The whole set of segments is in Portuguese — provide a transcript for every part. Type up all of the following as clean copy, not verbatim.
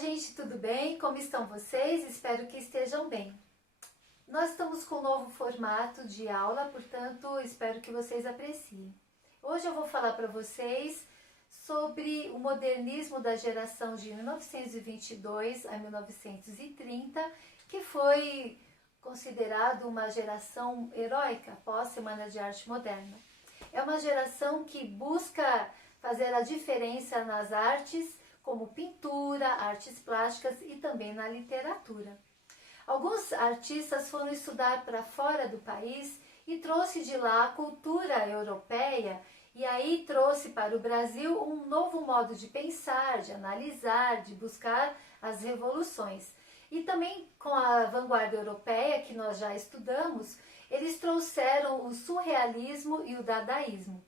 gente, tudo bem? Como estão vocês? Espero que estejam bem. Nós estamos com um novo formato de aula, portanto, espero que vocês apreciem. Hoje eu vou falar para vocês sobre o modernismo da geração de 1922 a 1930, que foi considerado uma geração heróica após a Semana de Arte Moderna. É uma geração que busca fazer a diferença nas artes, como pintura, artes plásticas e também na literatura. Alguns artistas foram estudar para fora do país e trouxe de lá a cultura europeia e aí trouxe para o Brasil um novo modo de pensar, de analisar, de buscar as revoluções. E também com a vanguarda europeia, que nós já estudamos, eles trouxeram o surrealismo e o dadaísmo.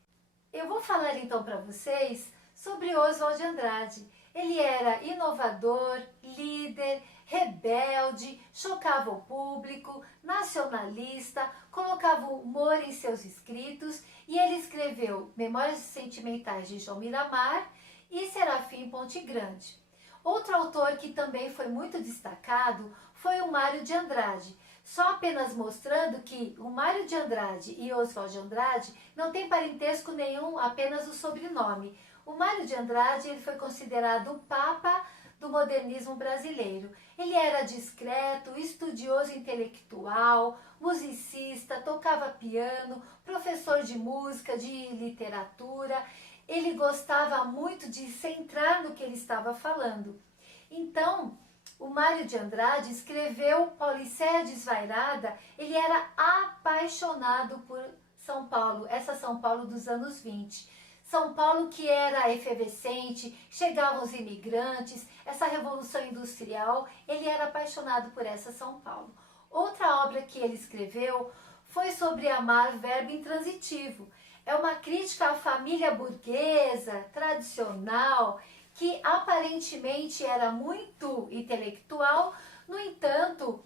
Eu vou falar então para vocês sobre Oswald de Andrade. Ele era inovador, líder, rebelde, chocava o público, nacionalista, colocava humor em seus escritos e ele escreveu Memórias Sentimentais de João Miramar e Serafim Ponte Grande. Outro autor que também foi muito destacado foi o Mário de Andrade, só apenas mostrando que o Mário de Andrade e Oswald de Andrade não têm parentesco nenhum, apenas o sobrenome. O Mário de Andrade ele foi considerado o papa do modernismo brasileiro. Ele era discreto, estudioso intelectual, musicista, tocava piano, professor de música, de literatura. Ele gostava muito de centrar no que ele estava falando. Então, o Mário de Andrade escreveu Pauliceia Desvairada. Ele era apaixonado por São Paulo, essa São Paulo dos anos 20. São Paulo que era efervescente, chegavam os imigrantes, essa revolução industrial, ele era apaixonado por essa São Paulo. Outra obra que ele escreveu foi sobre amar, verbo intransitivo. É uma crítica à família burguesa, tradicional, que aparentemente era muito intelectual, no entanto,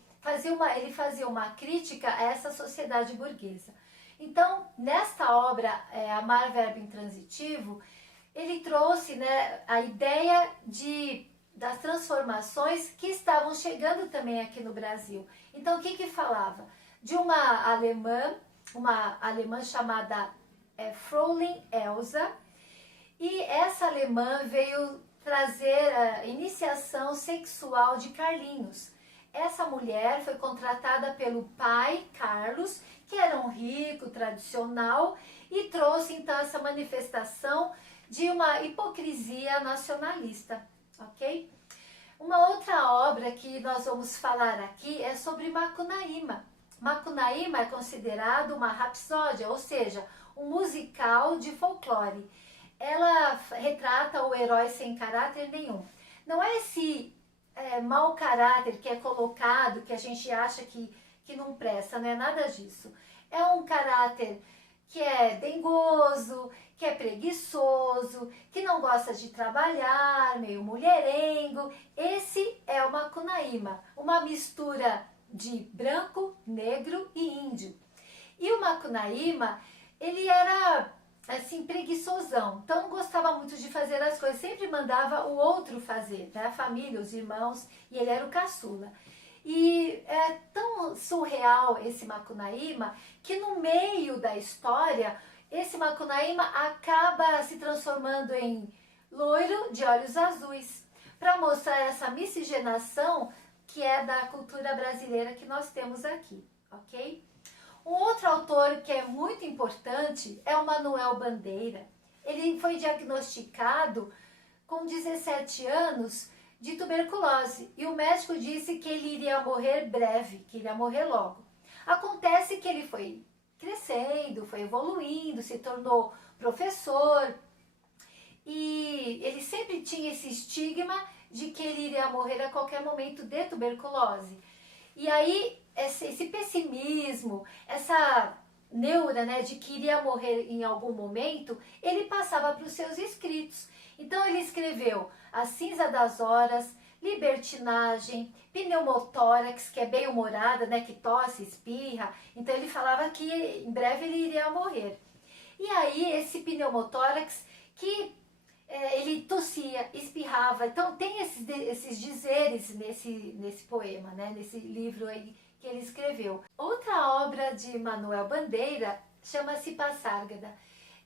ele fazia uma crítica a essa sociedade burguesa. Então, nesta obra, Amar, Verbo Intransitivo, ele trouxe a ideia das transformações que estavam chegando também aqui no Brasil. Então, o que falava? De uma alemã chamada Fräulein Elsa, e essa alemã veio trazer a iniciação sexual de Carlinhos. Essa mulher foi contratada pelo pai, Carlos, que era um rico, tradicional, e trouxe então essa manifestação de uma hipocrisia nacionalista, ok? Uma outra obra que nós vamos falar aqui é sobre Macunaíma. Macunaíma é considerado uma rapsódia, ou seja, um musical de folclore. Ela retrata o herói sem caráter nenhum. Não é esse mau caráter que é colocado, que a gente acha que não presta, não é nada disso. É um caráter que é dengoso, que é preguiçoso, que não gosta de trabalhar, meio mulherengo. Esse é o Macunaíma, uma mistura de branco, negro e índio. E o Macunaíma, ele era assim, preguiçosão, então não gostava muito de fazer as coisas, sempre mandava o outro fazer, a família, os irmãos, e ele era o caçula. E é tão surreal esse Macunaíma que no meio da história, esse Macunaíma acaba se transformando em loiro de olhos azuis, para mostrar essa miscigenação que é da cultura brasileira que nós temos aqui, ok? Um outro autor que é muito importante é o Manuel Bandeira. Ele foi diagnosticado com 17 anos de tuberculose e o médico disse que ele iria morrer breve, que iria morrer logo. Acontece que ele foi crescendo, foi evoluindo, se tornou professor e ele sempre tinha esse estigma de que ele iria morrer a qualquer momento de tuberculose. E aí esse pessimismo, essa neura de que iria morrer em algum momento, ele passava para os seus escritos. Então ele escreveu A Cinza das Horas, Libertinagem, Pneumotórax, que é bem humorada, que tosse, espirra. Então ele falava que em breve ele iria morrer. E aí esse pneumotórax que ele tossia, espirrava. Então tem esses dizeres nesse poema, né? Nesse livro aí que ele escreveu. Outra obra de Manuel Bandeira chama-se Passárgada.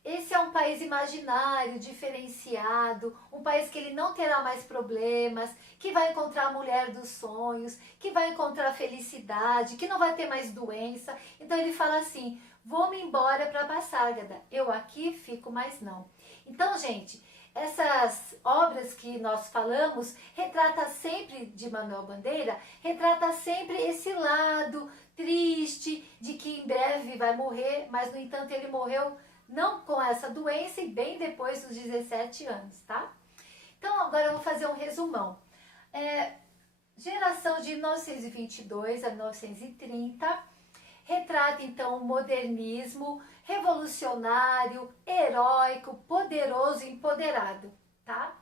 Esse é um país imaginário, diferenciado, um país que ele não terá mais problemas, que vai encontrar a mulher dos sonhos, que vai encontrar felicidade, que não vai ter mais doença. Então ele fala assim: vou-me embora para Passárgada, eu aqui fico mais não. Então, gente, essas obras que nós falamos retrata sempre, de Manuel Bandeira, retrata sempre esse lado triste de que em breve vai morrer, mas no entanto ele morreu não com essa doença e bem depois dos 17 anos, tá? Então agora eu vou fazer um resumão. Geração de 1922 a 1930, retrata então o modernismo revolucionário, heróico, poderoso e empoderado, tá?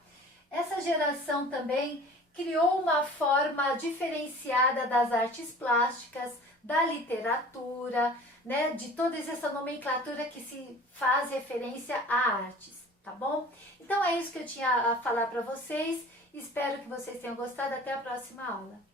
Essa geração também criou uma forma diferenciada das artes plásticas, da literatura, né, de toda essa nomenclatura que se faz referência a artes, tá bom? Então é isso que eu tinha a falar para vocês. Espero que vocês tenham gostado. Até a próxima aula.